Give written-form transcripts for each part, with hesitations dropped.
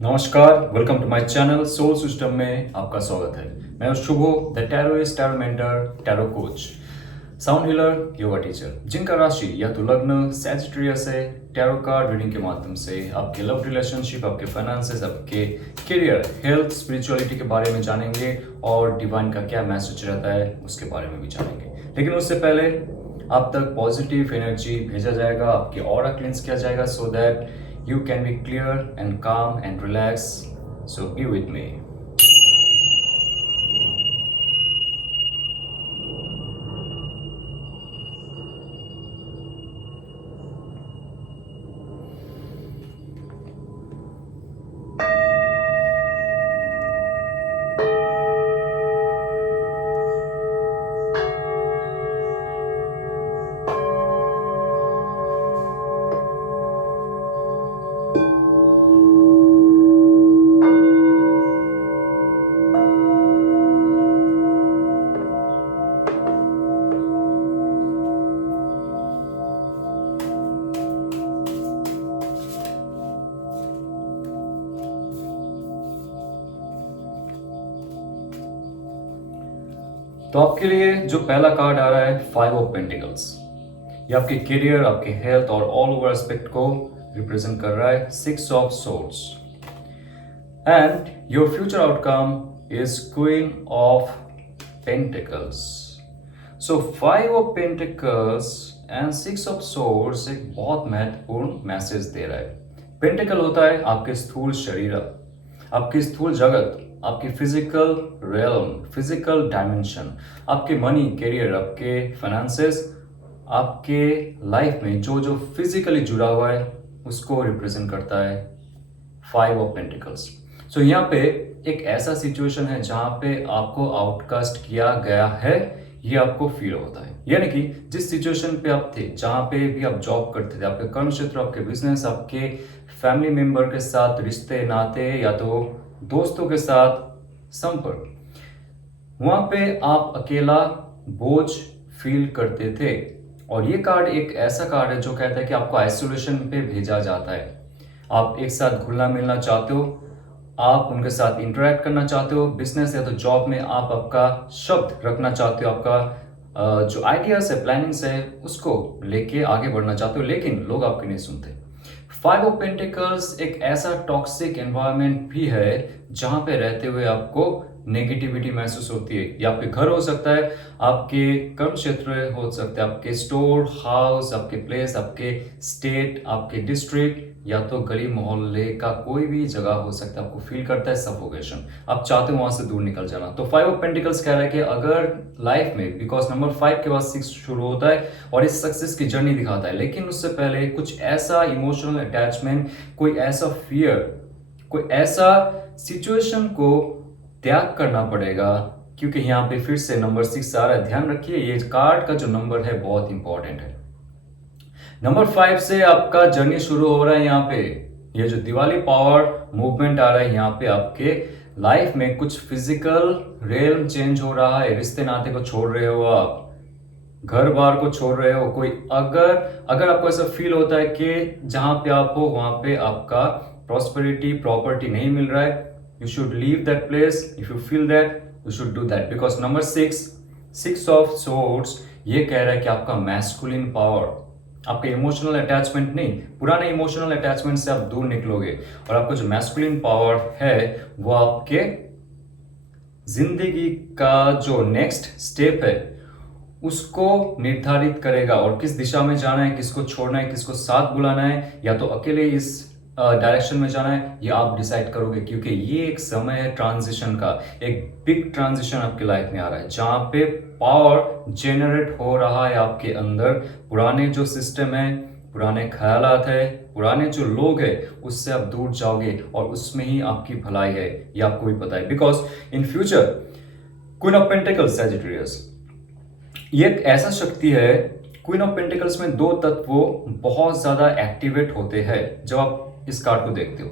नमस्कार, welcome to my channel soul system में आपका स्वागत है। मैं हूं Shubho, the tarotist, tarot mentor, tarot coach, sound healer, yoga teacher, जिनका राशि या तो लग्न सैजिटेरियस है। टैरो कार्ड रीडिंग के माध्यम से आपके लव रिलेशनशिप, आपके फाइनेंसेस, आपके करियर, हेल्थ, स्पिरिचुअलिटी के बारे में जानेंगे और डिवाइन का क्या मैसेज रहता है उसके बारे में भी जानेंगे। लेकिन उससे पहले आप तक पॉजिटिव एनर्जी भेजा जाएगा, आपके ऑरा क्लींस किया जाएगा so that you can be clear and calm and relax. So be with me. तो आपके लिए जो पहला कार्ड आ रहा है 5 ऑफ पेंटिकल्स, ये आपके करियर, आपके हेल्थ और ऑल ओवर एस्पेक्ट को रिप्रेजेंट कर रहा है। 6 of swords and your future outcome is queen of pentacles. So 5 of pentacles and 6 of swords एक बहुत महत्वपूर्ण मैसेज दे रहा है। पेंटिकल होता है आपके स्थूल शरीर, आपकी स्थूल जगत, आपकी फिजिकल रेलम, फिजिकल डायमेंशन, आपके मनी, करियर, आपके फाइनेंसेस, आपके लाइफ में जो जो फिजिकली जुड़ा हुआ है उसको रिप्रेजेंट करता है 5 ऑफ पेंटिकल्स। सो यहाँ पे एक ऐसा सिचुएशन है जहां पे आपको आउटकास्ट किया गया है, ये आपको फील होता है। यानी कि जिस सिचुएशन पे आप थे, जहां पे भी आप जॉब करते थे, आपके कर्म क्षेत्र, आपके बिजनेस, आपके फैमिली मेंबर के साथ रिश्ते नाते या तो दोस्तों के साथ संपर्क, वहां पे आप अकेला बोझ फील करते थे। और ये कार्ड एक ऐसा कार्ड है जो कहता है कि आपको आइसोलेशन पे भेजा जाता है। आप एक साथ घुलना मिलना चाहते हो, आप उनके साथ इंटरेक्ट करना चाहते हो, बिजनेस या तो जॉब में आप आपका शब्द रखना चाहते हो, आपका जो आइडियाज है, प्लानिंग्स है, उसको लेके आगे बढ़ना चाहते हो, लेकिन लोग आपकी नहीं सुनते। 5 ऑफ पेंटिकल्स एक ऐसा टॉक्सिक एनवायरनमेंट भी है जहां पे रहते हुए आपको नेगेटिविटी महसूस होती है। ये आपके घर हो सकता है, आपके कर्म क्षेत्र हो सकता है, आपके स्टोर हाउस, आपके प्लेस, आपके स्टेट, आपके डिस्ट्रिक्ट या तो गली मोहल्ले का कोई भी जगह हो सकता है। आपको फील करता है सफोकेशन, आप चाहते हो वहां से दूर निकल जाना। तो 5 ऑफ पेंटिकल्स कह रहा है कि अगर लाइफ में, बिकॉज नंबर 5 के बाद 6 शुरू होता है और इस सक्सेस की जर्नी दिखाता है, लेकिन उससे पहले कुछ ऐसा इमोशनल अटैचमेंट, कोई ऐसा फियर, कोई ऐसा सिचुएशन को त्याग करना पड़ेगा। क्योंकि यहाँ पे फिर से नंबर 6 आ रहा है। ध्यान रखिए, ये कार्ड का जो नंबर है बहुत इंपॉर्टेंट है। नंबर 5 से आपका जर्नी शुरू हो रहा है। यहाँ पे ये जो दिवाली पावर मूवमेंट आ रहा है, यहाँ पे आपके लाइफ में कुछ फिजिकल रियल्म चेंज हो रहा है। रिश्ते नाते को छोड़ रहे हो आप, घर बार को छोड़ रहे हो। कोई अगर अगर आपको ऐसा फील होता है कि जहां पे आप हो वहां पे आपका प्रॉस्पेरिटी, प्रॉपर्टी नहीं मिल रहा है, you should leave that place. If you feel that, you should do that, because number 6 of swords ये कह रहा है कि आपका मैस्कुलिन पावर, आपके इमोशनल अटैचमेंट नहीं, पुराने इमोशनल अटैचमेंट से आप दूर निकलोगे और आपका जो मैस्कुलिन पावर है वो आपके जिंदगी का जो नेक्स्ट स्टेप है उसको निर्धारित करेगा। और किस दिशा में जाना है, किसको छोड़ना है, किसको साथ बुलाना है, या तो अकेले इस डायरेक्शन में जाना है, ये आप डिसाइड करोगे। क्योंकि ये एक समय है ट्रांजिशन का, एक बिग ट्रांजिशन आपकी लाइफ में आ रहा है जहां पे पावर जेनरेट हो रहा है आपके अंदर। पुराने जो सिस्टम है, पुराने ख्यालात है, पुराने जो लोग है, उससे आप दूर जाओगे और उसमें ही आपकी भलाई है, ये आपको भी पता है। Because in future queen of pentacles Sagittarius ये एक ऐसा शक्ति है। क्वीन ऑफ पेंटिकल्स में 2 तत्व बहुत ज्यादा एक्टिवेट होते हैं जब आप इस कार्ड को देखते हो।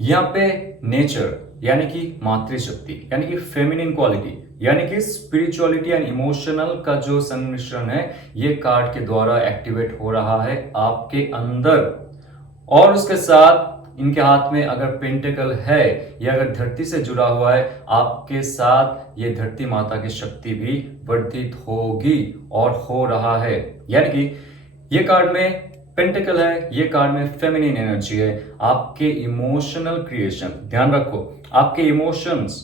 यहाँ पे नेचर यानी कि मातृशक्ति, यानी कि फेमिनिन क्वालिटी, यानी कि स्पिरिचुअलिटी एंड इमोशनल का जो सम्मिश्रण है, ये कार्ड के द्वारा एक्टिवेट हो रहा है आपके अंदर। और उसके साथ इनके हाथ में अगर पेंटिकल है, या अगर धरती से जुड़ा हुआ है, आपके साथ ये धरती माता की शक्ति भी वर्धित होगी और हो रहा है। यानी कि ये कार्ड में पेंटिकल है, ये कार्ड में फेमिनिन एनर्जी है। आपके इमोशनल क्रिएशन, ध्यान रखो, आपके इमोशंस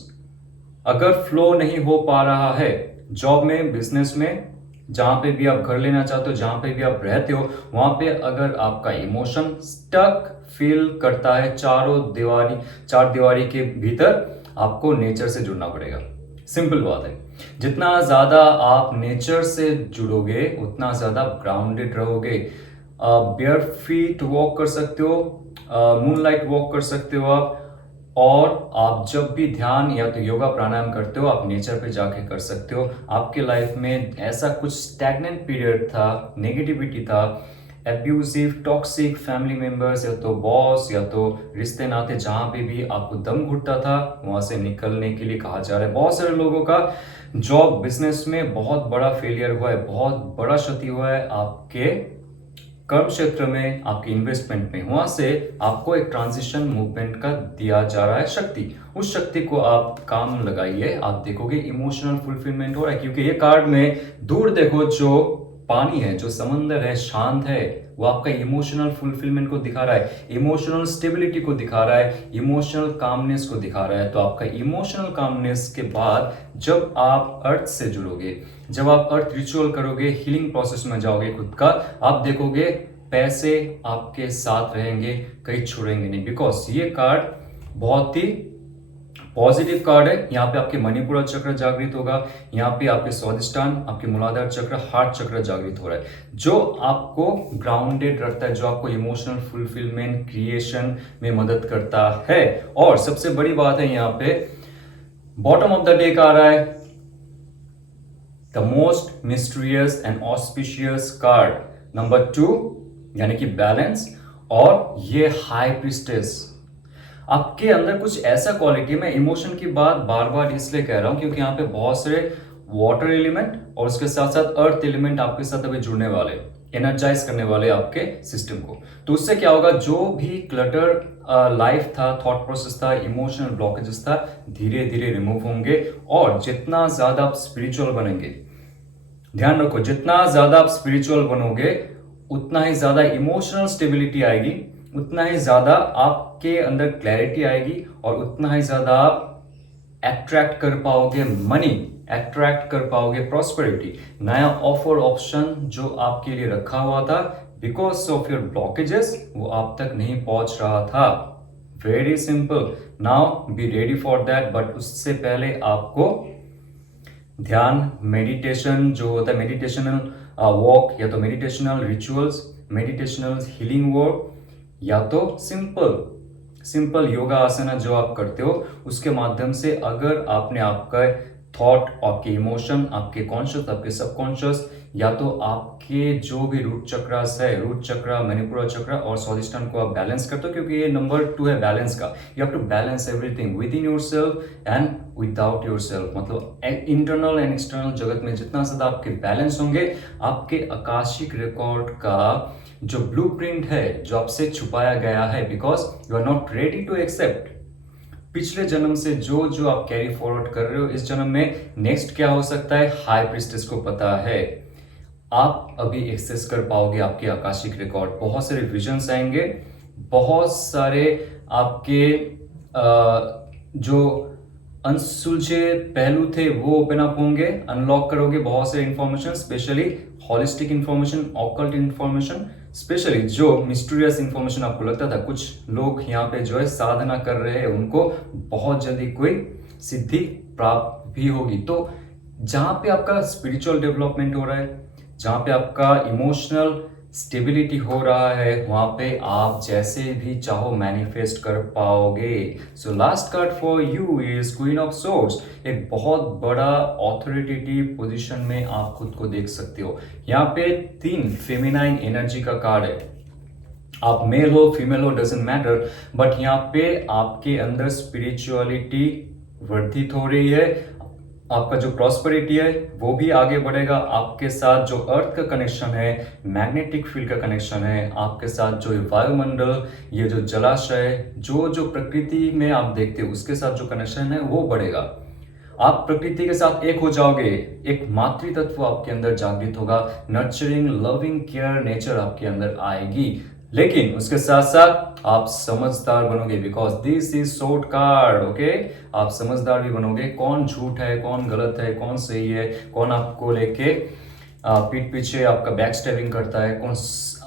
अगर फ्लो नहीं हो पा रहा है, जॉब में, बिजनेस में, जहां पे भी आप घर लेना चाहते हो, जहां पे भी आप रहते हो, वहां पे अगर आपका इमोशन स्टक फील करता है चार दीवारी के भीतर, आपको नेचर से जुड़ना पड़ेगा। सिंपल बात है। जितना ज्यादा आप नेचर से जुड़ोगे उतना ज्यादा ग्राउंडेड रहोगे। बेयर फीट वॉक कर सकते हो, मूनलाइट वॉक कर सकते हो आप, और आप जब भी ध्यान या तो योगा प्राणायाम करते हो, आप नेचर पे जाके कर सकते हो। आपके लाइफ में ऐसा कुछ स्टैग्नेंट पीरियड था, नेगेटिविटी था, एब्यूसिव टॉक्सिक फैमिली मेंबर्स, या तो बॉस, या तो रिश्ते नाते, जहां पे भी आपको दम घुटता था, वहां से निकलने के लिए कहा जा रहा है। बहुत सारे लोगों का जॉब बिजनेस में बहुत बड़ा फेलियर हुआ है, बहुत बड़ा क्षति हुआ है आपके कर्म क्षेत्र में, आपके इन्वेस्टमेंट में। वहां से आपको एक ट्रांजिशन मूवमेंट का दिया जा रहा है शक्ति। उस शक्ति को आप काम लगाइए, आप देखोगे इमोशनल फुलफिलमेंट हो रहा है। क्योंकि ये कार्ड में दूर देखो, जो पानी है, जो समंदर है, शांत है, वो आपका इमोशनल फुलफिलमेंट को दिखा रहा है, इमोशनल स्टेबिलिटी को दिखा रहा है, इमोशनल कामनेस को दिखा रहा है। तो आपका इमोशनल कामनेस के बाद जब आप अर्थ से जुड़ोगे, जब आप अर्थ रिचुअल करोगे, हीलिंग प्रोसेस में जाओगे खुद का, आप देखोगे पैसे आपके साथ रहेंगे, कहीं छोड़ेंगे नहीं। बिकॉज ये कार्ड बहुत ही पॉजिटिव कार्ड है। यहाँ पे आपके मणिपुरा चक्र जागृत होगा, यहाँ पे आपके स्वादिष्टान, आपके मूलाधार चक्र, हार्ट चक्र जागृत हो रहा है, जो आपको ग्राउंडेड रखता है, जो आपको इमोशनल फुलफिलमेंट क्रिएशन में मदद करता है। और सबसे बड़ी बात है, यहाँ पे बॉटम ऑफ द डेक आ रहा है the most mysterious and auspicious card number 2, यानी कि बैलेंस, और ये हाई प्रीस्टेस। आपके अंदर कुछ ऐसा क्वालिटी, मैं इमोशन की बात बार बार इसलिए कह रहा हूं क्योंकि यहाँ पे बहुत सारे वाटर एलिमेंट और उसके साथ साथ अर्थ एलिमेंट आपके साथ अभी जुड़ने वाले, एनर्जाइज करने वाले आपके सिस्टम को। तो उससे क्या होगा, जो भी क्लटर लाइफ था, थॉट प्रोसेस था, इमोशनल ब्लॉकेजेस था, धीरे धीरे रिमूव होंगे। और जितना ज्यादा आप स्पिरिचुअल बनेंगे, ध्यान रखो, जितना ज्यादा आप स्पिरिचुअल बनोगे उतना ही ज्यादा इमोशनल स्टेबिलिटी आएगी, उतना ही ज्यादा आपके अंदर क्लैरिटी आएगी, और उतना ही ज्यादा आप अट्रैक्ट कर पाओगे मनी, अट्रैक्ट कर पाओगे प्रॉस्पेरिटी, नया ऑफर ऑप्शन जो आपके लिए रखा हुआ था, बिकॉज ऑफ योर ब्लॉकेजेस वो आप तक नहीं पहुंच रहा था। Very simple, now be ready for that. But उससे पहले आपको ध्यान, मेडिटेशन जो होता है, मेडिटेशनल वॉक, या तो meditational rituals, meditational healing work, या तो सिंपल योगा आसना जो आप करते हो, उसके माध्यम से अगर आपने आपका थॉट, आपके इमोशन, आपके कॉन्शियस, आपके सबकॉन्शियस, या तो आपके जो भी रूट चक्रास है, रूट चक्र, मणिपुरा चक्र और स्वादिष्टान को आप बैलेंस करते हो, क्योंकि ये नंबर 2 है बैलेंस का। You have to balance everything within yourself and without yourself. मतलब इंटरनल एंड एक्सटर्नल जगत में जितना ज्यादा आपके बैलेंस होंगे, आपके आकाशिक रिकॉर्ड का जो ब्लूप्रिंट है, जो आपसे छुपाया गया है, because you are not ready to accept, पिछले जन्म से जो आप कैरी फॉरवर्ड कर रहे हो, इस जन्म में नेक्स्ट क्या हो सकता है, हाई प्रीस्टेस को पता है। आप अभी एक्सेस कर पाओगे आपके आकाशिक रिकॉर्ड, बहुत सारे विजन्स आएंगे, बहुत सारे आपके जो अनसुलझे पहलू थे वो ओपन अप होंगे, अनलॉक करोगे बहुत सारे information, specially holistic information, occult information, specially जो मिस्टीरियस इंफॉर्मेशन आपको लगता था। कुछ लोग यहाँ पे जो है साधना कर रहे हैं, उनको बहुत जल्दी कोई सिद्धि प्राप्त भी होगी। तो जहाँ पे आपका स्पिरिचुअल डेवलपमेंट हो रहा है, जहाँ पे आपका इमोशनल स्टेबिलिटी हो रहा है, वहां पे आप जैसे भी चाहो मैनिफेस्ट कर पाओगे। So last card for you is queen of swords. एक बहुत बड़ा ऑथोरिटेटिव पोजीशन में आप खुद को देख सकते हो। यहाँ पे 3 फेमिनाइन एनर्जी का कार्ड है। आप मेल हो फीमेल हो डजंट मैटर, बट यहाँ पे आपके अंदर स्पिरिचुअलिटी वर्धित हो रही है, आपका जो प्रॉस्पेरिटी है वो भी आगे बढ़ेगा। आपके साथ जो अर्थ का कनेक्शन है, मैग्नेटिक फील्ड का कनेक्शन है, आपके साथ जो वायुमंडल, ये जो जलाशय, जो जो प्रकृति में आप देखते हो उसके साथ जो कनेक्शन है वो बढ़ेगा। आप प्रकृति के साथ एक हो जाओगे, एक मातृ तत्व आपके अंदर जागृत होगा, नर्चरिंग लविंग केयर नेचर आपके अंदर आएगी। लेकिन उसके साथ साथ आप समझदार बनोगे, because this is sword card. Okay, आप समझदार भी बनोगे। कौन झूठ है, कौन गलत है, कौन सही है, कौन आपको लेके पीठ पीछे आपका बैक स्टेपिंग करता है,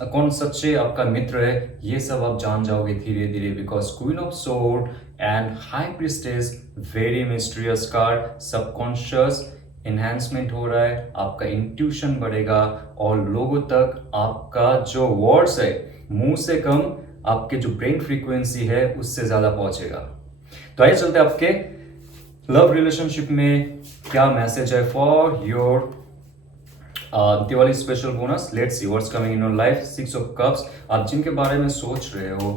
कौन सच्चे आपका मित्र है, ये सब आप जान जाओगे धीरे धीरे। Because queen of sword and high priestess, very mysterious card. Subconscious enhancement हो रहा है, आपका इंट्यूशन बढ़ेगा और लोगों तक आपका जो वर्ड्स है मुंह से कम आपके जो ब्रेन फ्रीक्वेंसी है उससे ज्यादा पहुंचेगा। तो आइए चलते आपके लव रिलेशनशिप में क्या मैसेज है for your Diwali special bonus. Let's see what's coming in your life. 6 of cups, आप जिनके बारे में सोच रहे हो,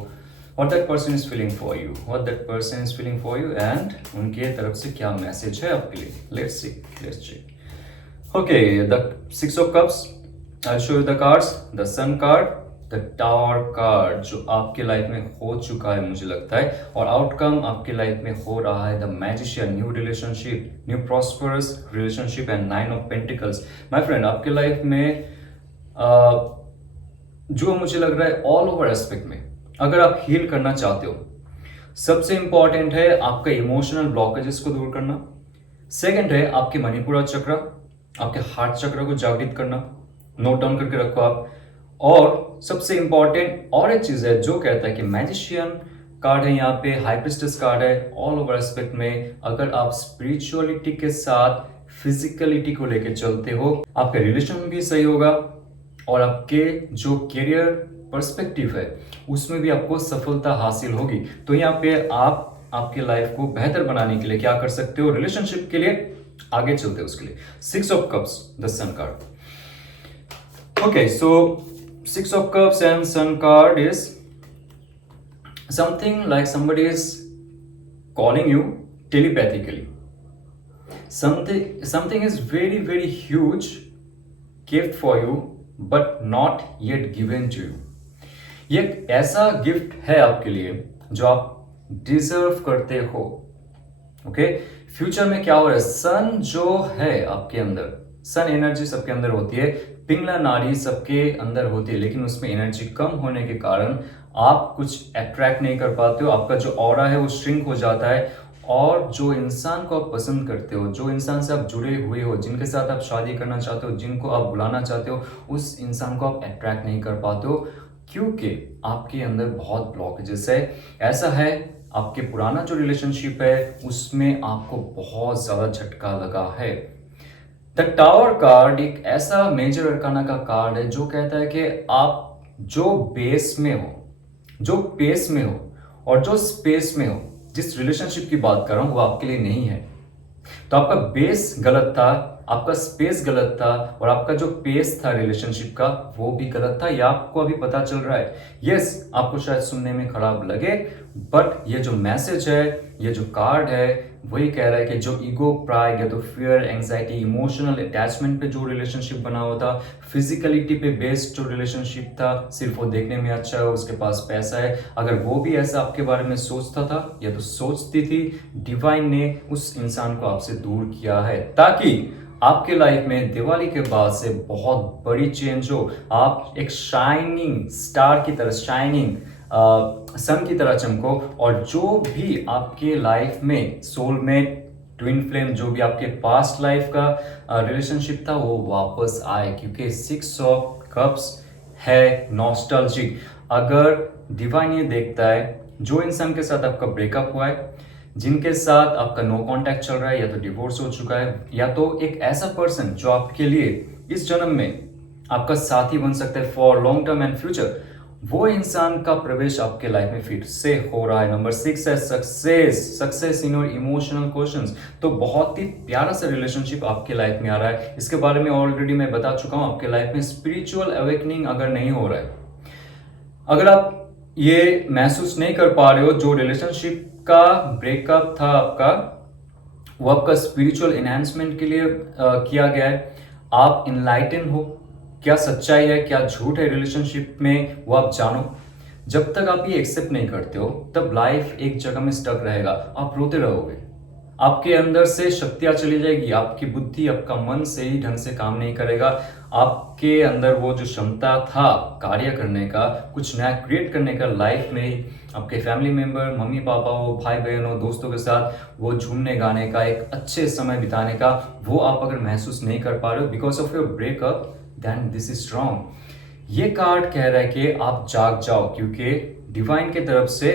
what that person is feeling for you, what that person is feeling for you and उनके तरफ से क्या मैसेज है आपके लिए। Let's check. Okay, the 6 of cups, I show you the cards. The sun card, the tower card, जो आपके life में हो चुका है मुझे लगता है, और आउटकम आपके लाइफ में हो रहा है। The magician, new relationship, new prosperous relationship and 9 of pentacles. My friend, आपके लाइफ में जो मुझे लग रहा है ऑल ओवर एस्पेक्ट में अगर आप हील करना चाहते हो, सबसे इंपॉर्टेंट है आपका इमोशनल ब्लॉकेजेस को दूर करना। सेकंड है आपके मणिपुरा चक्र, आपके हार्ट चक्र को जागृत करना। नोट डाउन करके रखो आप। और सबसे इंपॉर्टेंट और एक चीज है जो कहता है कि मैजिशियन कार्ड है यहाँ पे, हाई प्रीस्टेस कार्ड है। ऑल ओवर एस्पेक्ट में अगर आप स्पिरिचुअलिटी के साथ फिजिकलिटी को लेके चलते हो, आपका रिलेशन भी सही होगा और आपके जो करियर पर्सपेक्टिव है उसमें भी आपको सफलता हासिल होगी। तो यहाँ पे आप आपके लाइफ को बेहतर बनाने के लिए क्या कर सकते हो, रिलेशनशिप के लिए आगे चलते हो उसके लिए। 6 of cups, the sun card. Okay, so 6 of Cups and Sun card is something like somebody is calling you telepathically. Something is very, very huge gift for you, but not yet given to you. ये एक ऐसा gift है आपके लिए जो आप deserve करते हो। ओके, फ्यूचर में क्या हो रहा है, सन जो है आपके अंदर, सन एनर्जी सबके अंदर होती है, पिंगला नाड़ी सबके अंदर होती है, लेकिन उसमें एनर्जी कम होने के कारण आप कुछ अट्रैक्ट नहीं कर पाते हो। आपका जो ऑरा है वो श्रिंक हो जाता है और जो इंसान को आप पसंद करते हो, जो इंसान से आप जुड़े हुए हो, जिनके साथ आप शादी करना चाहते हो, जिनको आप बुलाना चाहते हो, उस इंसान को आप अट्रैक्ट नहीं कर पाते हो क्योंकि आपके अंदर बहुत ब्लॉकेजेस है। ऐसा है आपके पुराना जो रिलेशनशिप है उसमें आपको बहुत ज्यादा झटका लगा है। द टावर कार्ड एक ऐसा मेजर अरकाना का कार्ड है जो कहता है कि आप जो बेस में हो, जो पेस में हो और जो स्पेस में हो, जिस रिलेशनशिप की बात कर रहा हूं वो आपके लिए नहीं है। तो आपका बेस गलत था, आपका स्पेस गलत था और आपका जो पेस था रिलेशनशिप का वो भी गलत था। ये आपको अभी पता चल रहा है। यस, आपको शायद सुनने में खराब लगे, बट ये जो मैसेज है, ये जो कार्ड है, वही कह रहा है कि जो ईगो, प्राइड या तो फियर, एंजाइटी, इमोशनल अटैचमेंट पे जो रिलेशनशिप बना हुआ था, फिजिकलिटी पे बेस्ड जो रिलेशनशिप था, सिर्फ वो देखने में अच्छा है, उसके पास पैसा है, अगर वो भी ऐसा आपके बारे में सोचता था या तो सोचती थी, डिवाइन ने उस इंसान को आपसे दूर किया है ताकि आपके लाइफ में दिवाली के बाद से बहुत बड़ी चेंज हो। आप एक शाइनिंग स्टार की तरह, शाइनिंग सन की तरह चमको और जो भी आपके लाइफ में सोलमेट, ट्विन फ्लेम, जो भी आपके पास्ट लाइफ का रिलेशनशिप था वो वापस आए, क्योंकि 6 ऑफ कप्स है नॉस्टैल्जिक। अगर डिवाइन ये देखता है जो इंसान के साथ आपका ब्रेकअप हुआ है, जिनके साथ आपका नो कांटेक्ट चल रहा है, या तो डिवोर्स हो चुका है, या तो एक ऐसा पर्सन जो आपके लिए इस जन्म में आपका साथी बन सकता है for long term and future, वो इंसान का प्रवेश आपके लाइफ में फिर से हो रहा है। नंबर 6 है success in your emotional questions. तो बहुत ही प्यारा सा रिलेशनशिप आपके लाइफ में आ रहा है। इसके बारे में ऑलरेडी मैं बता चुका हूं। आपके लाइफ में स्पिरिचुअल अवेकनिंग अगर नहीं हो रहा है, अगर आप ये महसूस नहीं कर पा रहे हो, जो रिलेशनशिप का ब्रेकअप था आपका वो आपका स्पिरिचुअल एनहांसमेंट के लिए किया गया है। आप इनलाइटन हो, क्या सच्चाई है क्या झूठ है रिलेशनशिप में वो आप जानो। जब तक आप ये एक्सेप्ट नहीं करते हो तब लाइफ एक जगह में स्टक रहेगा, आप रोते रहोगे, आपके अंदर से शक्तियां चली जाएगी, आपकी बुद्धि आपका मन सही ढंग से काम नहीं करेगा, आपके अंदर वो जो क्षमता था कार्य करने का, कुछ नया क्रिएट करने का लाइफ में, आपके फैमिली मेंबर मम्मी पापा हो, भाई बहन हो, दोस्तों के साथ वो झूमने गाने का, एक अच्छे समय बिताने का, वो आप अगर महसूस नहीं कर पा रहे हो because of your breakup, then this is wrong. ये कार्ड कह रहा है कि आप जाग जाओ, क्योंकि डिवाइन की तरफ से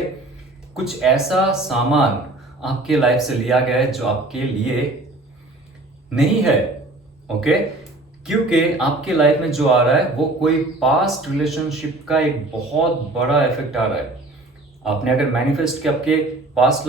कुछ ऐसा सामान आपके लाइफ से लिया गया है जो आपके लिए नहीं है। ओके, क्योंकि आपके लाइफ में जो आ रहा है वो कोई पास्ट रिलेशनशिप का एक बहुत बड़ा इफेक्ट आ रहा है। आपने अगर मैनिफेस्ट किया आपके पास्ट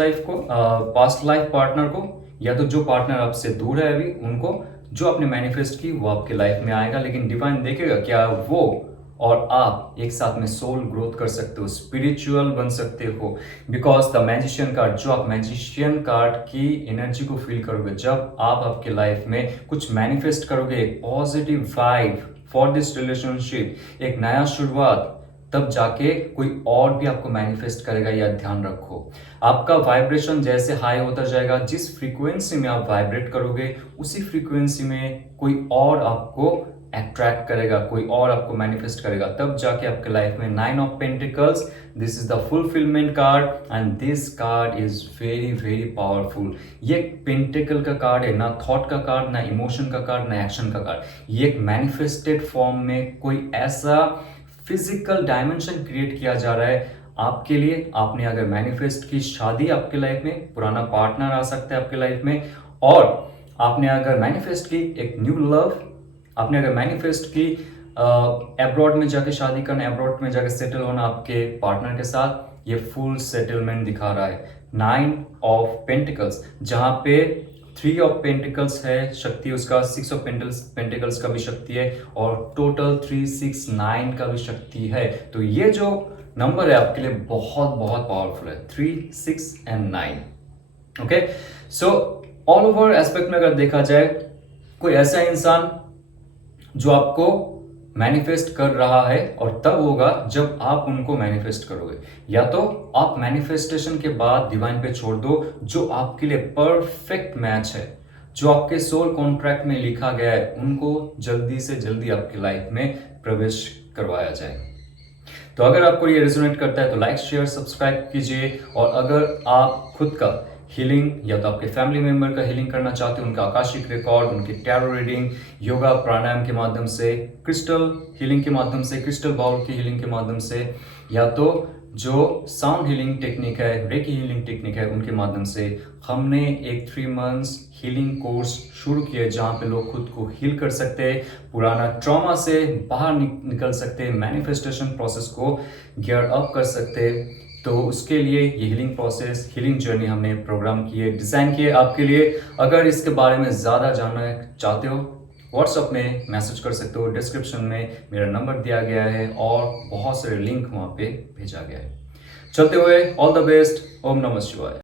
लाइफ पार्टनर को, या तो जो पार्टनर आपसे दूर है अभी उनको, जो आपने मैनिफेस्ट की वो आपके लाइफ में आएगा। लेकिन डिवाइन देखेगा क्या वो और आप एक साथ में सोल ग्रोथ कर सकते हो, स्पिरिचुअल बन सकते हो। बिकॉज द मैजिशियन कार्ड, जो आप मैजिशियन कार्ड की एनर्जी को फील करोगे, जब आप आपके लाइफ में कुछ मैनिफेस्ट करोगे, एक positive vibe for this relationship, एक नया शुरुआत, तब जाके कोई और भी आपको मैनिफेस्ट करेगा। यह ध्यान रखो, आपका वाइब्रेशन जैसे हाई होता जाएगा, जिस फ्रीक्वेंसी में आप वाइब्रेट करोगे उसी फ्रीक्वेंसी में कोई और आपको अट्रैक्ट करेगा, कोई और आपको मैनिफेस्ट करेगा, तब जाके आपके लाइफ में 9 of pentacles, this is the fulfilment card and this card is very very powerful. ये पेंटिकल का कार्ड है, ना थॉट का कार्ड, ना इमोशन का कार्ड, ना एक्शन का कार्ड। ये एक मैनिफेस्टेड फॉर्म में कोई ऐसा फिजिकल डायमेंशन क्रिएट किया जा रहा है आपके लिए। आपने अगर मैनिफेस्ट की शादी आपके लाइफ में, पुराना पार्टनर आ सकता है आपके लाइफ में, और आपने अगर मैनिफेस्ट की एक न्यू लव, आपने अगर मैनिफेस्ट की अब्रॉड में जाके शादी करना, अब्रॉड में जाके सेटल होना आपके पार्टनर के साथ, ये फुल सेटलमेंट दिखा रहा है। 9 ऑफ पेंटिकल्स, जहां पे 3 ऑफ पेंटिकल्स है शक्ति उसका, 6 ऑफ पेंटिकल्स का भी शक्ति है, और टोटल 3 6 9 का भी शक्ति है। तो ये जो नंबर है आपके लिए बहुत बहुत पावरफुल है, 3 6 and 9। Okay, so all over aspect में अगर देखा जाए, कोई ऐसा इंसान जो आपको मैनिफेस्ट कर रहा है, और तब होगा जब आप उनको मैनिफेस्ट करोगे, या तो आप मैनिफेस्टेशन के बाद डिवाइन पे छोड़ दो जो आपके लिए परफेक्ट मैच है, जो आपके सोल कॉन्ट्रैक्ट में लिखा गया है, उनको जल्दी से जल्दी आपकी लाइफ में प्रवेश करवाया जाए। तो अगर आपको ये रेजोनेट करता है तो लाइक शेयर सब्सक्राइब कीजिए, और अगर आप खुद का हीलिंग या तो आपके फैमिली मेंबर का हीलिंग करना चाहते हो, उनका आकाशिक रिकॉर्ड, उनकी टैरो रीडिंग, योगा प्राणायाम के माध्यम से, क्रिस्टल हीलिंग के माध्यम से, क्रिस्टल बाउल की हीलिंग के माध्यम से, या तो जो साउंड हीलिंग टेक्निक है, रेकी हीलिंग टेक्निक है, उनके माध्यम से, हमने एक 3 मंथ्स हीलिंग कोर्स शुरू किया जहाँ पे लोग खुद को हील कर सकते हैं, पुराना ट्रॉमा से बाहर निकल सकते हैं, मैनिफेस्टेशन प्रोसेस को गियर अप कर सकते हैं। तो उसके लिए ये हीलिंग प्रोसेस, हीलिंग जर्नी हमने प्रोग्राम किए, डिज़ाइन किए आपके लिए। अगर इसके बारे में ज़्यादा जानना चाहते हो, व्हाट्सएप में मैसेज कर सकते हो, डिस्क्रिप्शन में मेरा नंबर दिया गया है और बहुत सारे लिंक वहाँ पे भेजा गया है। चलते हुए ऑल द बेस्ट, ओम नमः शिवाय।